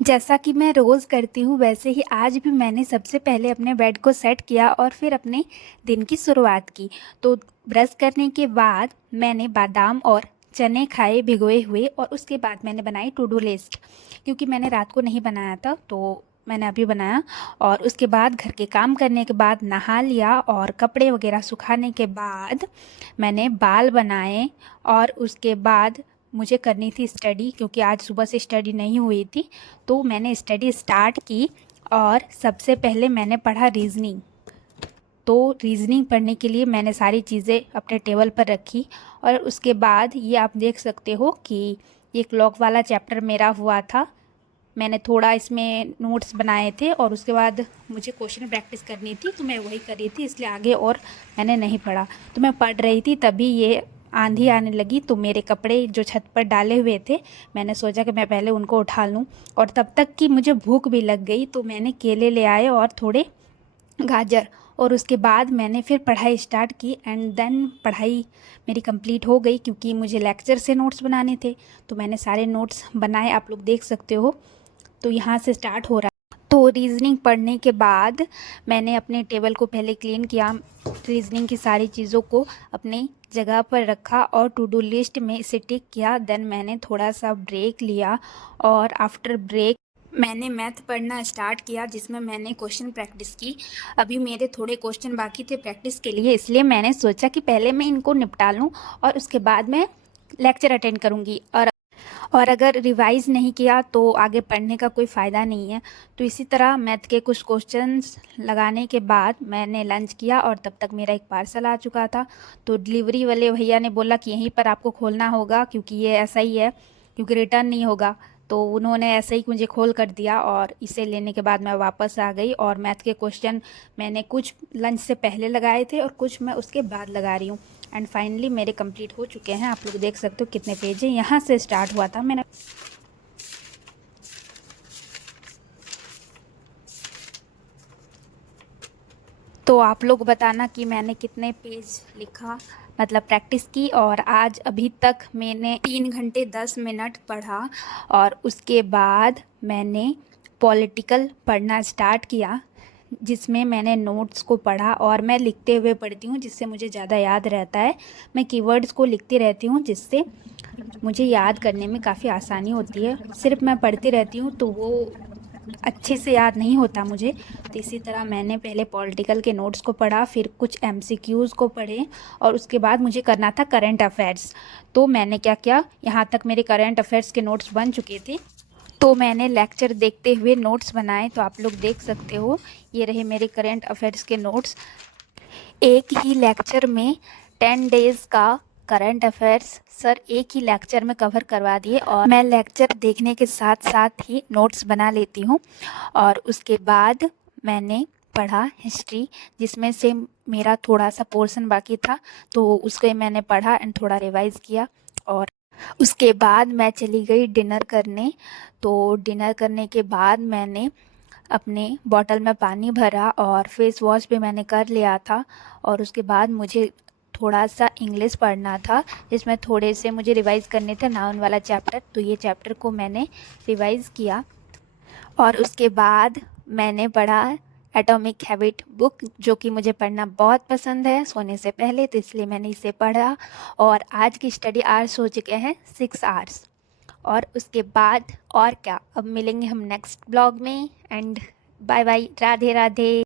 जैसा कि मैं रोज़ करती हूँ वैसे ही आज भी मैंने सबसे पहले अपने बेड को सेट किया और फिर अपने दिन की शुरुआत की। तो ब्रश करने के बाद मैंने बादाम और चने खाए भिगोए हुए और उसके बाद मैंने बनाई टू डू लिस्ट, क्योंकि मैंने रात को नहीं बनाया था तो मैंने अभी बनाया। और उसके बाद घर के काम करने के बाद नहा लिया और कपड़े वगैरह सुखाने के बाद मैंने बाल बनाए। और उसके बाद मुझे करनी थी स्टडी, क्योंकि आज सुबह से स्टडी नहीं हुई थी, तो मैंने स्टडी स्टार्ट की। और सबसे पहले मैंने पढ़ा रीज़निंग। तो रीज़निंग पढ़ने के लिए मैंने सारी चीज़ें अपने टेबल पर रखी। और उसके बाद ये आप देख सकते हो कि ये क्लॉक वाला चैप्टर मेरा हुआ था। मैंने थोड़ा इसमें नोट्स बनाए थे और उसके बाद मुझे क्वेश्चन प्रैक्टिस करनी थी, तो मैं वही कर रही थी, इसलिए आगे और मैंने नहीं पढ़ा। तो मैं पढ़ रही थी तभी ये आंधी आने लगी, तो मेरे कपड़े जो छत पर डाले हुए थे मैंने सोचा कि मैं पहले उनको उठा लूँ। और तब तक कि मुझे भूख भी लग गई, तो मैंने केले ले आए और थोड़े गाजर। और उसके बाद मैंने फिर पढ़ाई स्टार्ट की एंड देन पढ़ाई मेरी कंप्लीट हो गई, क्योंकि मुझे लेक्चर से नोट्स बनाने थे। तो मैंने सारे नोट्स बनाए, आप लोग देख सकते हो। तो यहाँ से स्टार्ट हो रहा है। तो रीज़निंग पढ़ने के बाद मैंने अपने टेबल को पहले क्लीन किया, रीज़निंग की सारी चीज़ों को अपनी जगह पर रखा और टू डू लिस्ट में इसे टिक किया। देन मैंने थोड़ा सा ब्रेक लिया और आफ्टर ब्रेक मैंने मैथ पढ़ना स्टार्ट किया, जिसमें मैंने क्वेश्चन प्रैक्टिस की। अभी मेरे थोड़े क्वेश्चन बाकी थे प्रैक्टिस के लिए, इसलिए मैंने सोचा कि पहले मैं इनको निपटा लूँ और उसके बाद मैं लेक्चर अटेंड करूँगी। और अगर रिवाइज़ नहीं किया तो आगे पढ़ने का कोई फ़ायदा नहीं है। तो इसी तरह मैथ के कुछ क्वेश्चंस लगाने के बाद मैंने लंच किया और तब तक मेरा एक पार्सल आ चुका था। तो डिलीवरी वाले भैया ने बोला कि यहीं पर आपको खोलना होगा, क्योंकि ये ऐसा ही है, क्योंकि रिटर्न नहीं होगा। तो उन्होंने ऐसे ही मुझे खोल कर दिया और इसे लेने के बाद मैं वापस आ गई। और मैथ के क्वेश्चन मैंने कुछ लंच से पहले लगाए थे और कुछ मैं उसके बाद लगा रही हूँ। एंड फाइनली मेरे कंप्लीट हो चुके हैं। आप लोग देख सकते हो कितने पेज हैं। यहाँ से स्टार्ट हुआ था मैंने। तो आप लोग बताना कि मैंने कितने पेज लिखा, मतलब प्रैक्टिस की। और आज अभी तक मैंने 3 घंटे 10 मिनट पढ़ा। और उसके बाद मैंने पॉलिटिकल पढ़ना स्टार्ट किया, जिसमें मैंने नोट्स को पढ़ा। और मैं लिखते हुए पढ़ती हूँ, जिससे मुझे ज़्यादा याद रहता है। मैं कीवर्ड्स को लिखती रहती हूँ, जिससे मुझे याद करने में काफ़ी आसानी होती है। सिर्फ मैं पढ़ती रहती हूँ तो वो अच्छे से याद नहीं होता मुझे। तो इसी तरह मैंने पहले पॉलिटिकल के नोट्स को पढ़ा, फिर कुछ एमसीक्यूज़ को पढ़े और उसके बाद मुझे करना था करंट अफेयर्स। तो मैंने क्या किया, यहाँ तक मेरे करंट अफेयर्स के नोट्स बन चुके थे, तो मैंने लेक्चर देखते हुए नोट्स बनाए। तो आप लोग देख सकते हो, ये रहे मेरे करंट अफेयर्स के नोट्स। एक ही लेक्चर में 10 डेज़ का करंट अफेयर्स सर एक ही लेक्चर में कवर करवा दिए। और मैं लेक्चर देखने के साथ साथ ही नोट्स बना लेती हूँ। और उसके बाद मैंने पढ़ा हिस्ट्री, जिसमें से मेरा थोड़ा सा पोर्शन बाकी था, तो उसको मैंने पढ़ा एंड थोड़ा रिवाइज़ किया। और उसके बाद मैं चली गई डिनर करने। तो डिनर करने के बाद मैंने अपने बॉटल में पानी भरा और फेस वॉश भी मैंने कर लिया था। और उसके बाद मुझे थोड़ा सा इंग्लिश पढ़ना था, जिसमें थोड़े से मुझे रिवाइज़ करने थे नाउन वाला चैप्टर। तो ये चैप्टर को मैंने रिवाइज़ किया। और उसके बाद मैंने पढ़ा एटॉमिक हैबिट बुक, जो कि मुझे पढ़ना बहुत पसंद है सोने से पहले, तो इसलिए मैंने इसे पढ़ा। और आज की स्टडी आवर्स हो चुके हैं 6 आवर्स। और उसके बाद और क्या, अब मिलेंगे हम नेक्स्ट ब्लॉग में। And bye bye, Radhe Radhe.